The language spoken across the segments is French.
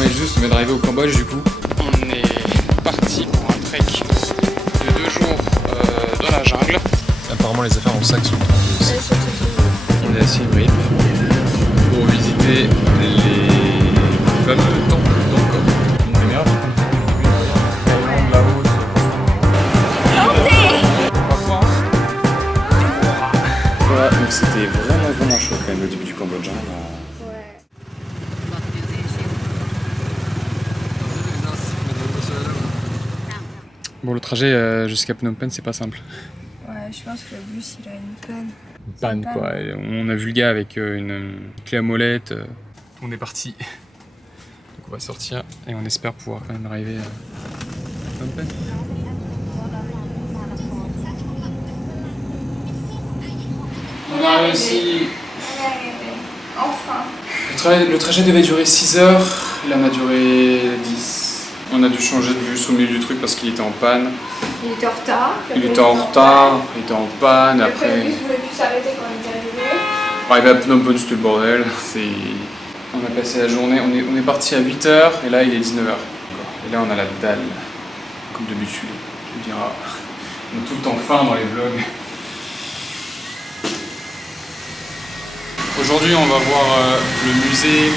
mais juste, on vient d'arriver au Cambodge du coup. On est parti pour un trek de 2 jours dans la jungle. Apparemment les affaires en sac sont tombées aussi. On est à Siem Reap pour visiter les fameux temples d'Angkor. Une des meilleures Thaïlande, Laos. Voilà, donc c'était vraiment chaud quand même le début du Cambodge. Bon, le trajet jusqu'à Phnom Penh, c'est pas simple. Ouais, je pense que le bus il a une panne. Une panne quoi. Et on a vu le gars avec une clé à molette. On est parti. Donc on va sortir et on espère pouvoir quand même arriver à Phnom Penh. On a réussi. Enfin. Le trajet devait durer 6 heures, il en a duré 10. On a dû changer de bus au milieu du truc parce qu'il était en panne. Il était en retard. Il était en retard, il était en panne, Après, le après... bus ne voulait plus s'arrêter quand on était arrivé. Arrivé à Phnom Penh, c'était le bordel. On a passé la journée, on est parti à 8h et là il est 19h. Et là on a la dalle, comme d'habitude, tu me diras. On a tout le temps faim dans les vlogs. Aujourd'hui on va voir le musée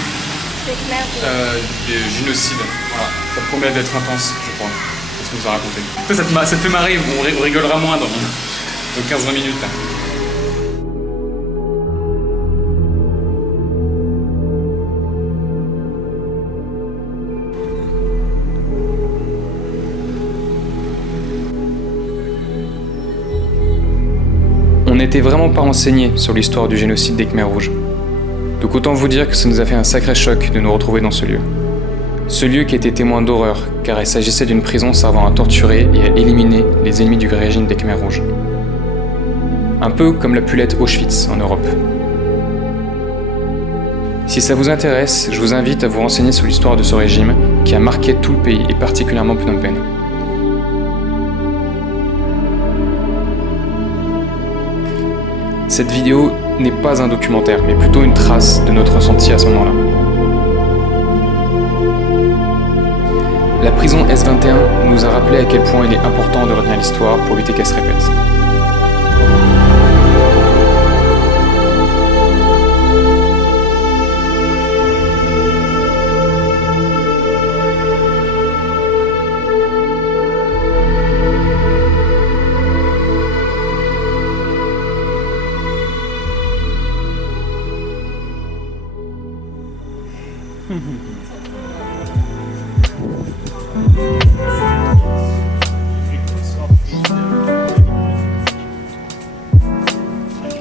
du génocide. Voilà. Ça promet d'être intense, je crois. C'est ce qu'on nous a raconté. Après ça te fait marrer, on rigolera moins dans 15-20 minutes. Là. On n'était vraiment pas renseignés sur l'histoire du génocide des Khmers rouges. Donc autant vous dire que ça nous a fait un sacré choc de nous retrouver dans ce lieu. Ce lieu qui était témoin d'horreur, car il s'agissait d'une prison servant à torturer et à éliminer les ennemis du régime des Khmers rouges. Un peu comme la Pulette Auschwitz en Europe. Si ça vous intéresse, je vous invite à vous renseigner sur l'histoire de ce régime qui a marqué tout le pays et particulièrement Phnom Penh. Cette vidéo n'est pas un documentaire, mais plutôt une trace de notre ressenti à ce moment-là. La prison S21 nous a rappelé à quel point il est important de retenir l'histoire pour éviter qu'elle se répète.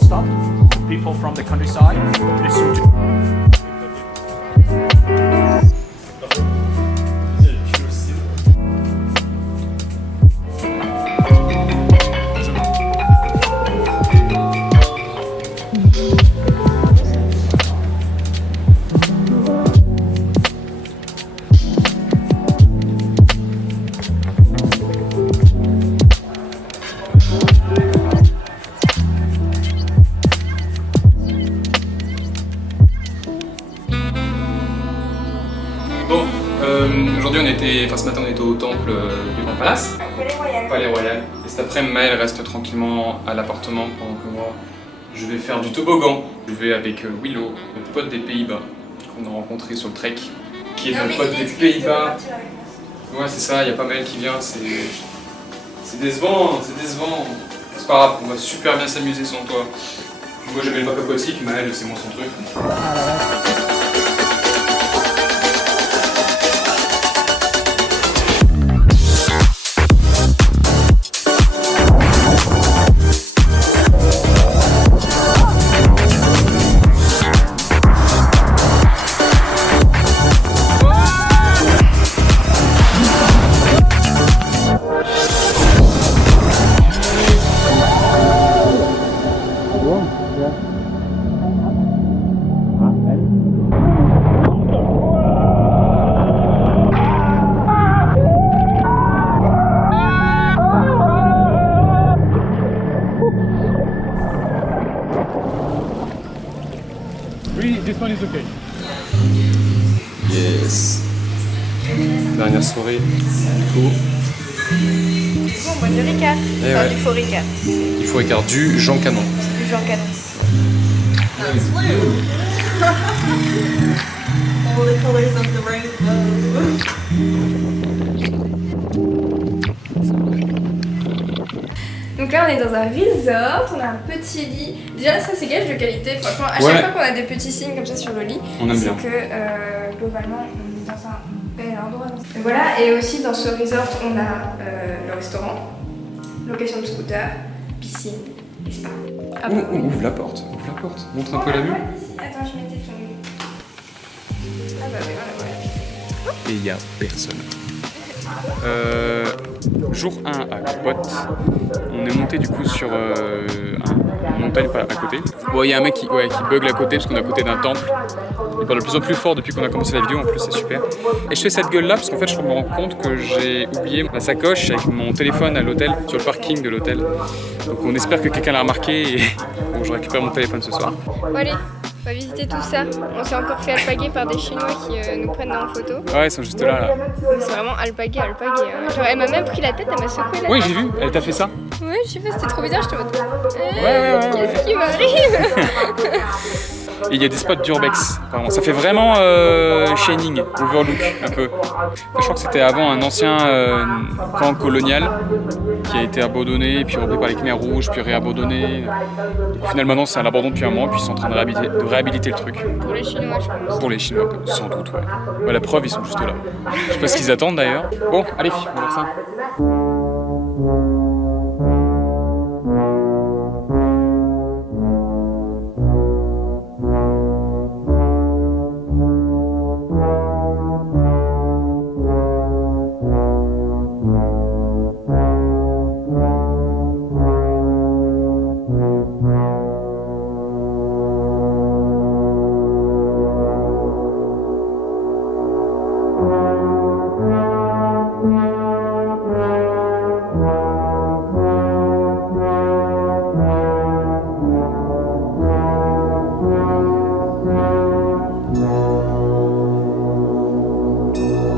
Stop. People from the countryside. Bon, aujourd'hui ce matin on était au temple du Grand Palace. Palais Royal. Et cet après-midi, Maëlle reste tranquillement à l'appartement pendant que moi, je vais faire du toboggan. Je vais avec Willow, notre pote des Pays-Bas, qu'on a rencontré sur le trek, qui est notre pote des Pays-Bas. Ouais, c'est ça, il n'y a pas Maëlle qui vient, c'est décevant, c'est décevant. C'est pas grave, on va super bien s'amuser sans toi. Moi j'avais le bac aquatique, Maëlle c'est moins son truc. Really, this one is okay. Yes. Dernière soirée, du coup. Bon, on boit du Ricard. Eh ouais. Du faux Ricard. Il faut écart du Jean Canon. Du Jean Canon. All the colors of the rainbow. Donc là, on est dans un resort, on a un petit lit. Déjà, ça c'est gage de qualité. Franchement, à Ouais. chaque fois qu'on a des petits signes comme ça sur le lit, On aime c'est bien. que globalement, on est dans un bel endroit. Donc voilà, et aussi dans ce resort, on a le restaurant, location de scooter, piscine et spa. Ouvre la porte, montre un peu la vue. Attends, je mettais ton lit. Ah bah oui, voilà. Et il n'y a personne. Jour 1 à Pote, on est monté du coup sur une montagne à côté. Bon, il y a un mec qui bug à côté parce qu'on est à côté d'un temple. Il parle de plus en plus fort depuis qu'on a commencé la vidéo, en plus c'est super. Et je fais cette gueule là parce qu'en fait je me rends compte que j'ai oublié ma sacoche avec mon téléphone à l'hôtel, sur le parking de l'hôtel. Donc on espère que quelqu'un l'a remarqué et bon, je récupère mon téléphone ce soir. Bon allez, on va visiter tout ça. On s'est encore fait alpaguer par des Chinois qui nous prennent en photo. Ouais, ils sont juste là. C'est vraiment alpagué. Hein. Genre, elle m'a même pris la tête, elle m'a secoué la tête. Oui, j'ai vu, elle t'a fait ça. Ouais, je sais pas, c'était trop bizarre, j'étais en mode. Ouais. Qu'est-ce qui m'arrive? Et il y a des spots d'urbex. Apparemment. Ça fait vraiment Shining, Overlook un peu. Je crois que c'était avant un ancien camp colonial qui a été abandonné, puis repris par les Khmers rouges, puis réabandonné. Finalement, maintenant c'est à l'abandon depuis un moment, puis ils sont en train de réhabiliter le truc. Pour les Chinois, je pense. Pour les Chinois, sans doute, ouais. Ouais, la preuve, ils sont juste là. Je sais pas ce qu'ils attendent d'ailleurs. Bon, allez, on va voir ça.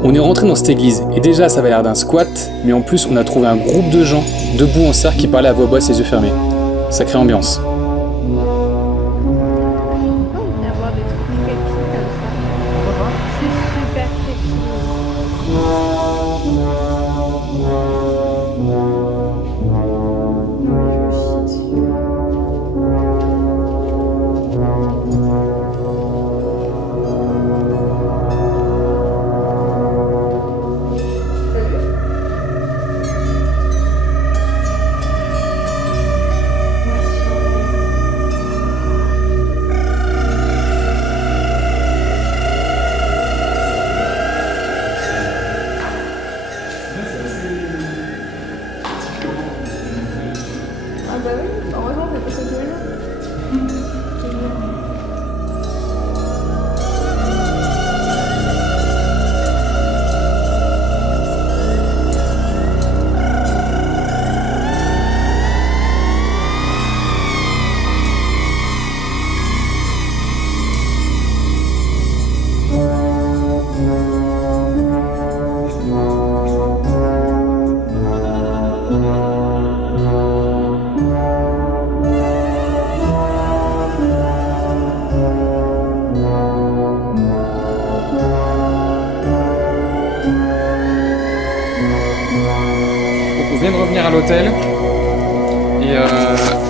On est rentré dans cette église et déjà ça avait l'air d'un squat, mais en plus on a trouvé un groupe de gens debout en cercle qui parlaient à voix basse, les yeux fermés. Sacrée ambiance. D'avoir des trucs sexy comme ça. C'est super sexy. Ah bah oui, heureusement on fait pas ça tous les jours. On vient de revenir à l'hôtel et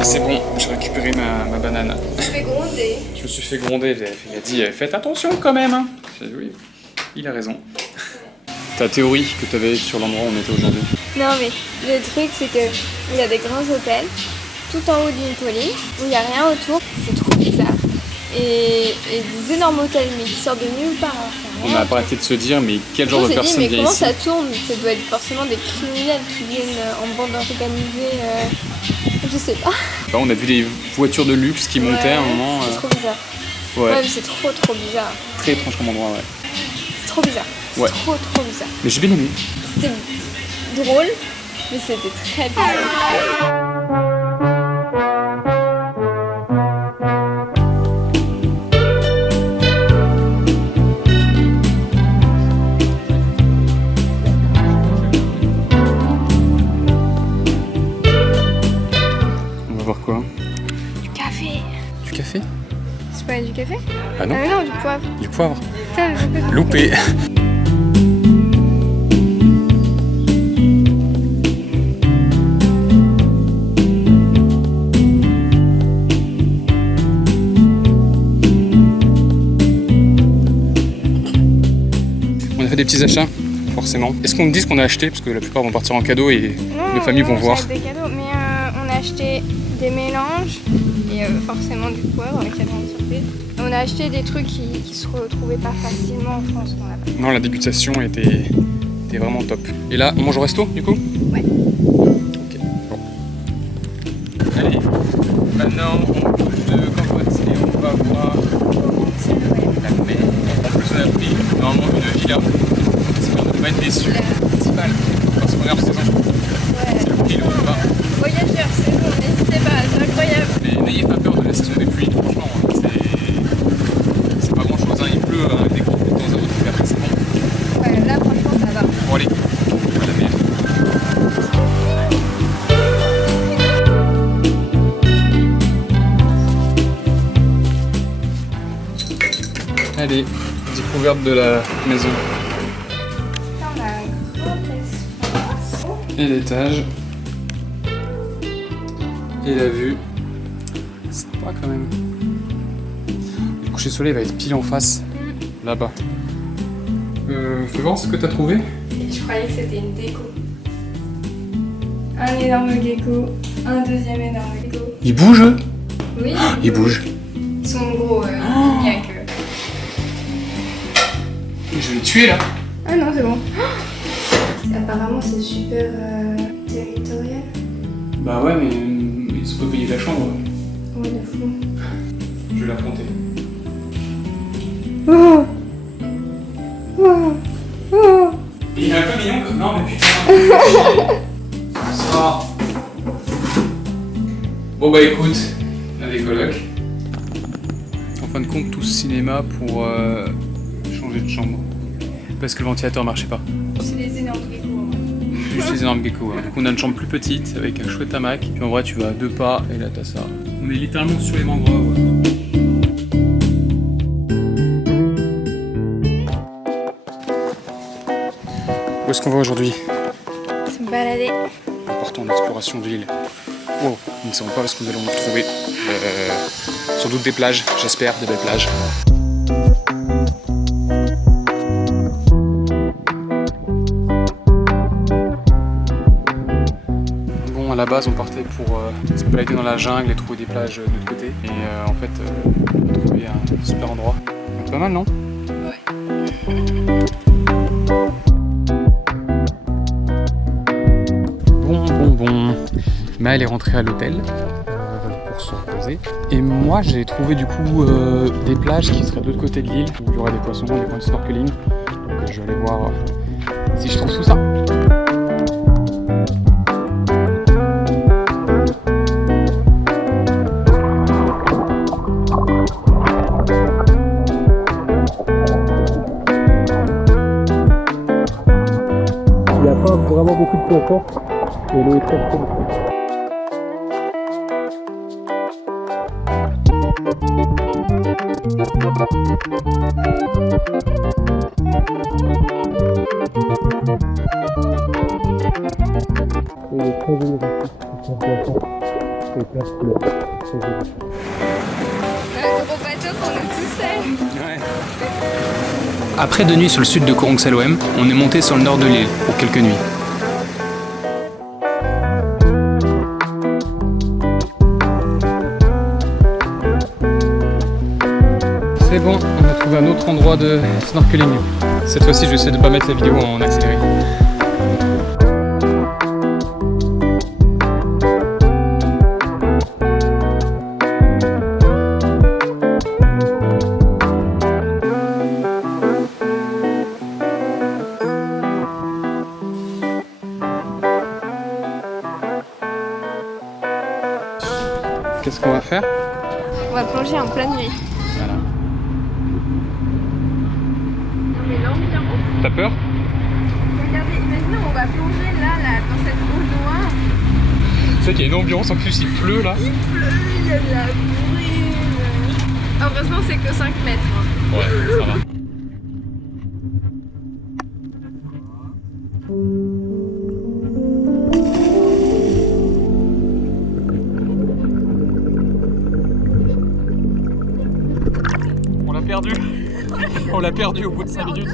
c'est bon, j'ai récupéré ma banane. Je fais gronder. Je me suis fait gronder, il a dit faites attention quand même. Hein. J'ai dit oui, il a raison. Ta théorie que tu avais sur l'endroit où on était aujourd'hui. Non mais le truc c'est que il y a des grands hôtels tout en haut d'une colline où il n'y a rien autour, c'est trop bizarre. Et des énormes hôtels mais qui sortent de nulle part. On n'a pas arrêté de se dire mais quel genre de personne mais vient comment ici. ça tourne? Ça doit être forcément des criminels qui viennent en bande organisée. Je sais pas. Bah, on a vu des voitures de luxe qui montaient à un moment. C'est trop bizarre. Ouais, Ouais mais c'est trop bizarre. très étrange comme endroit, ouais. C'est trop bizarre. Ouais. Trop bizarre. Mais j'ai bien aimé. C'était drôle, mais c'était très bizarre. Ah non, non, du poivre. du poivre. Putain, mais pourquoi- Loupé. On a fait des petits achats, forcément. Est-ce qu'on dit ce qu'on a acheté? Parce que la plupart vont partir en cadeau et Non, nos familles vont on voir. achète des cadeaux, mais on a acheté des mélanges et forcément du poivre avec la grande surprise. On a acheté des trucs qui se retrouvaient pas facilement en France. On l'a pas. Non, la dégustation était vraiment top. Et là, on mange au resto, du coup? Ouais. Ok, bon. Allez, maintenant, on bouge de capote et on va voir la mer. En plus, on a pris normalement une villa. J'espère ne pas être déçu. 10 balles. Parce qu'on est hors saison. Ouais. C'est le prix, on va. Voyageurs, c'est bon, n'hésitez pas, c'est incroyable. Mais n'ayez pas peur de la saison des pluies, franchement, c'est pas grand chose, hein. Il pleut des gros coups de temps à autre, mais après c'est bon. Ouais, là franchement ça va. Bon allez, on va à la mer. Allez, découverte de la maison. Là on a un grand espace. Et l'étage. Et la vue. C'est pas quand même. Le coucher de soleil va être pile en face, là-bas. Fais voir ce que t'as trouvé. Et je croyais que c'était une déco. Un énorme gecko, un deuxième énorme gecko. Il bouge? Oui, Il bouge. ils sont gros, il n'y a que... Je vais le tuer là. Ah non, c'est bon. Apparemment c'est super territorial. Bah ouais, mais il se peut payer la chambre. Ouais, de fou. Je vais l'affronter. Oh oh oh. Il est un peu mignon comme... Non mais putain. Ça. Bon bah écoute, on a des colocs. En fin de compte, tout ce cinéma pour changer de chambre. Parce que le ventilateur marchait pas. C'est les énormes geckos. Juste les énormes geckos. Hein. Donc on a une chambre plus petite avec un chouette hamac. Puis en vrai tu vas à 2 pas et là t'as ça. On est littéralement sur les mangroves. Où est-ce qu'on va aujourd'hui? Se balader. Important en exploration de l'île. Wow, nous ne savons pas ce que nous allons trouver. Sans doute des plages, j'espère, des belles plages. Bon, à la base, on partait pour se balader dans la jungle et trouver des plages de l'autre côté. Et en fait, on a trouvé un super endroit. Donc, pas mal, non? Bon. Maëlle est rentrée à l'hôtel pour se reposer. Et moi, j'ai trouvé du coup des plages qui seraient de l'autre côté de l'île, où il y aura des poissons, des points de snorkeling. Donc je vais aller voir si je trouve tout ça. Il n'y a pas vraiment beaucoup de poissons. Et l'eau est très profonde. Il est très joli, son poisson. Et plein de couleurs. Très joli. Un gros bateau pour nous tout seuls. Ouais. Après 2 nuits sur le sud de Corong-Saloem, on est monté sur le nord de l'île pour quelques nuits. C'est bon, on a trouvé un autre endroit de snorkeling. Cette fois-ci, je vais essayer de ne pas mettre la vidéo en accéléré. Qu'est-ce qu'on va faire? On va plonger en pleine nuit. Voilà. Mais l'ambiance. T'as peur? Regardez, imaginez on va plonger là, dans cette eau noire. Tu sais qu'il y a une ambiance, en plus il pleut là. Il pleut, il y a de la brume. Heureusement, c'est que 5 mètres. Hein. Ouais, ça va. On l'a perdu. On l'a perdu au bout de 5 minutes.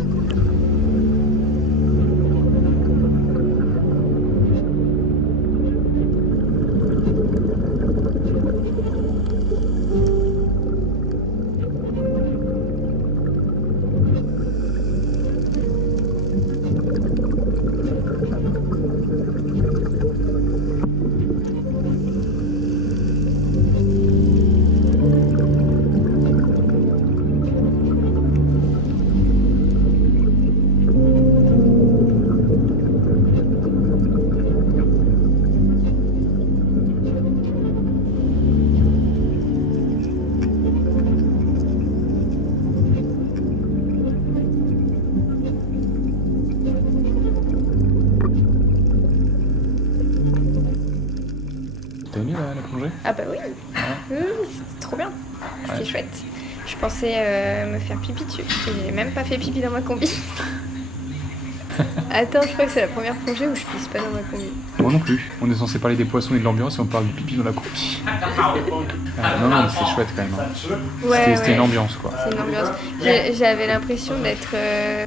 T'as aimé la plongée? Ah bah oui, c'était trop bien, c'était chouette. Je pensais me faire pipi dessus, et j'ai même pas fait pipi dans ma combi. Attends, je crois que c'est la première plongée où je pisse pas dans ma combi. Moi non plus. On est censé parler des poissons et de l'ambiance et on parle du pipi dans la combi. Non, mais c'est chouette quand même. Hein. C'était une ambiance quoi. C'est une ambiance. J'avais l'impression d'être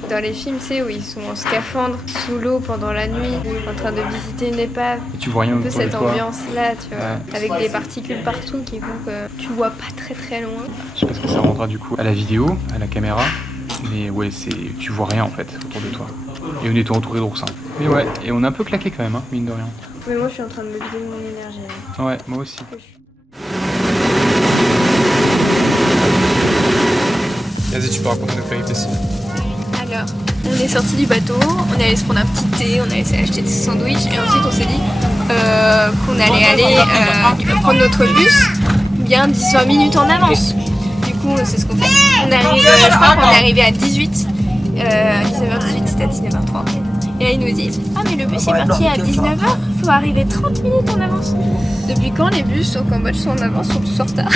dans les films, tu sais, où ils sont en scaphandre, sous l'eau pendant la nuit, en train de visiter une épave. Et tu vois rien Un peu autour de cette toi. ambiance-là, tu vois, avec des particules partout qui font que tu vois pas très très loin. Je sais pas ce que ça rendra du coup à la vidéo, à la caméra. Mais ouais, tu vois rien en fait autour de toi. Et on est entouré d'oursins. Mais ouais, et on est un peu claqué quand même, hein, mine de rien. Mais moi je suis en train de me vider de mon énergie. Là. Ouais, moi aussi. Vas-y, tu peux raconter nos péripéties. Alors, on est sorti du bateau, on est allé se prendre un petit thé, on a essayé d'acheter des sandwichs et ensuite on s'est dit qu'on allait aller prendre notre bus bien 10-20 minutes en avance. Du coup, c'est ce qu'on fait. Je crois qu'on est arrivé à 18. 19h18, c'était à 19h30. Et là, ils nous disent « Ah, mais le bus est parti à 19h, il faut arriver 30 minutes en avance. » Depuis quand les bus au Cambodge sont en avance, sont tous en retard?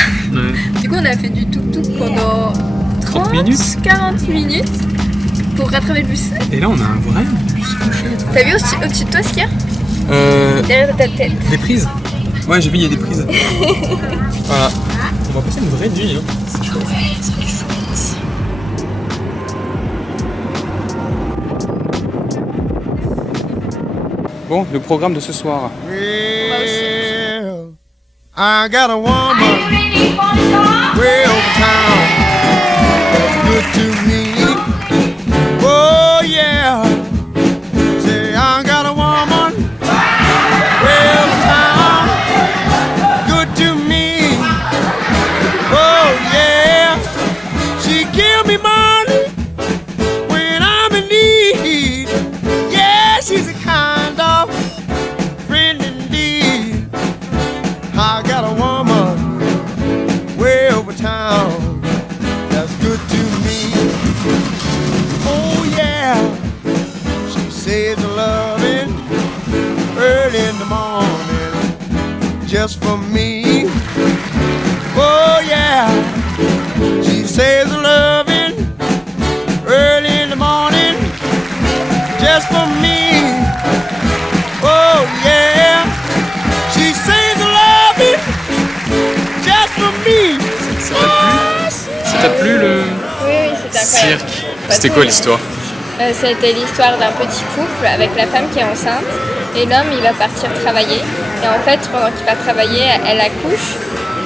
Du coup, on a fait du tuk-tuk pendant 30 minutes 40 minutes pour rattraper le bus. Et là, on a un vrai bus couché. T'as vu au-dessus de toi ce qu'il y a? Derrière ta tête. Des prises. Ouais, j'ai vu, il y a des prises. Voilà. On va passer une vraie nuit. Hein. C'est chouette. Ouais, c'est vrai que c'est Bon, le programme de ce soir. Well, I got a woman way over town that's good to me. Oh yeah, say I got a woman way over town, good to me. Oh yeah, she give me money when I'm in need. Yeah, she's a kind of friend indeed. I got a woman way over town that's good to me. Oh yeah, she says the loving early in the morning just for me. Oh yeah, she says the loving early in the morning just for me. Oh yeah, she says the loving just for me. Ça t'a plu le Oui, c'était incroyable. cirque? C'était quoi l'histoire? C'était l'histoire d'un petit couple avec la femme qui est enceinte et l'homme il va partir travailler et en fait pendant qu'il va travailler elle accouche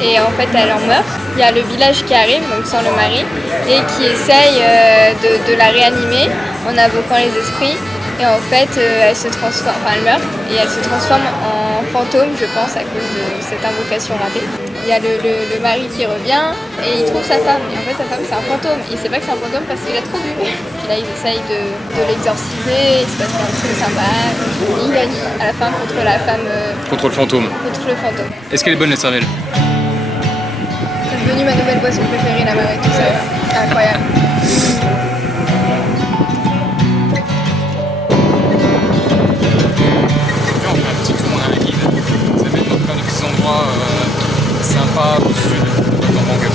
et en fait elle en meurt. Il y a le village qui arrive donc sans le mari et qui essaye de la réanimer en invoquant les esprits et en fait elle se transforme, enfin elle meurt et elle se transforme en fantôme je pense à cause de cette invocation ratée. Il y a le mari qui revient et il trouve sa femme. Et en fait, sa femme, c'est un fantôme. Il sait pas que c'est un fantôme parce qu'il a trop bu. Puis là, ils essayent de l'exorciser. Il se passe un truc sympa. Et il gagne à la fin contre la femme. Contre le fantôme. Contre le fantôme. Est-ce qu'elle est bonne la cervelle? C'est devenu ma nouvelle boisson préférée, la marée, tout ça. C'est incroyable. On fait un petit tour, on a un guide. Ça va être de faire des petits endroits sympas au sud de Tampanga.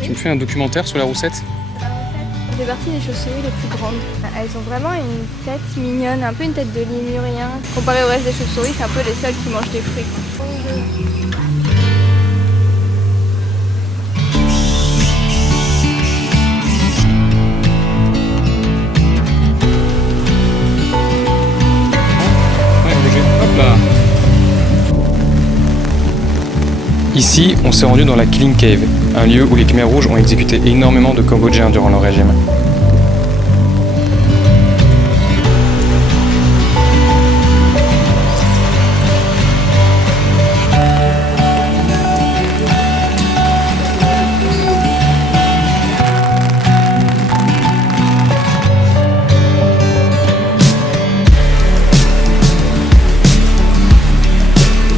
Tu me fais un documentaire sur la roussette? Ça fait partie des chauves-souris les plus grandes. Elles ont vraiment une tête mignonne, un peu une tête de lémurien. Comparé au reste des chauves-souris, c'est un peu les seules qui mangent des fruits. Hop là. Ici, on s'est rendu dans la Killing Cave, un lieu où les Khmers rouges ont exécuté énormément de Cambodgiens durant leur régime.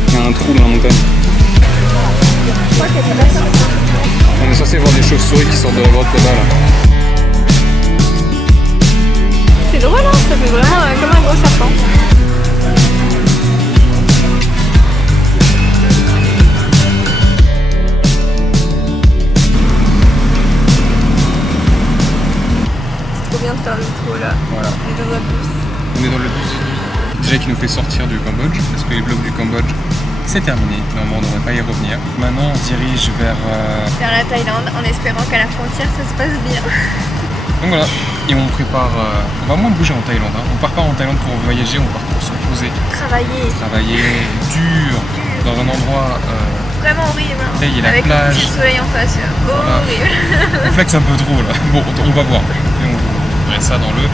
Il y a un trou dans la montagne. On est censé voir des chauves-souris qui sortent de la grotte là-bas là. C'est drôle hein, ça fait vraiment comme un gros serpent. C'est trop bien de faire le trou là. Voilà. On est dans un bus. On est dans le bus. Déjà qui nous fait sortir du Cambodge, parce que les blocs du Cambodge, c'est terminé. Normalement, on ne devrait pas y revenir. Maintenant, on se dirige vers la Thaïlande en espérant qu'à la frontière ça se passe bien. Donc voilà, et on prépare... on va moins bouger en Thaïlande. Hein. On part pas en Thaïlande pour voyager, on part pour se reposer. Travailler dur, dans un endroit... Vraiment horrible. Hein. Là, il y a la avec plage. le soleil en face. Horrible. On flex un peu trop là. Bon, on va voir. Et on vous verra ça dans le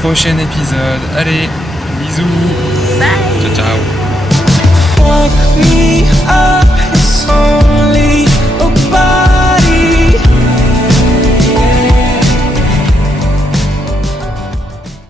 prochain épisode. Allez, bisous. Bye. Ciao, ciao. Fuck me